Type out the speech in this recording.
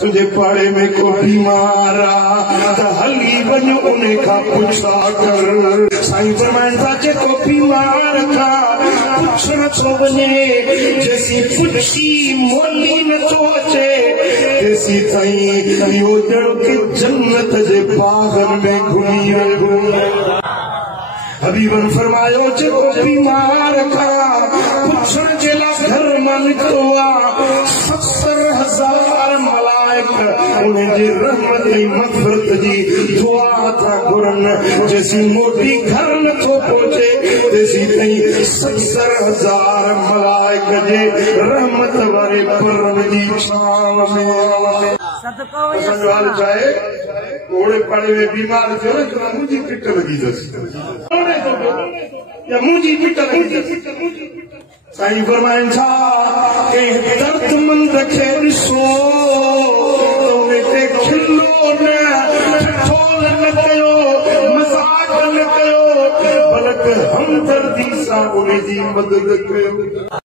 तुझे पाड़े में को बीमार हली वञो उन्हें का पुछा कर साईं फरमाइनि था जेको बीमार का पुछण थो वञे जेसी पुछी मोली नथो अचे तेसी ताईं इहो ॼण के जन्नत जे बागन में घुमी रहियो हबीबन फरमायो जेको बीमार का पुछण जे लाइ घर मां निकितो आहे 70,000 मलाइक उनजी रहमत ऐं मग़फ़िरत जी दुआ था घुरनि जेसी मोटी घर नथो पहुचे तेसी ताईं 70,000 मलाइक जे रहमत वारे परम जी छांव में सदको सवाल चाहे ओड़े पाड़े में बीमार थियो न तो मुंहिंजी पिट लगी अथसि या मुंहिंजी पिट लगी अथसि साईं फरमाइनि था कंहिं दर्दमंद खे ॾिसो खिलो न ठोल न कयो मज़ाक न कयो बल्कि हमदर्दी सां उनजी मदद कयो।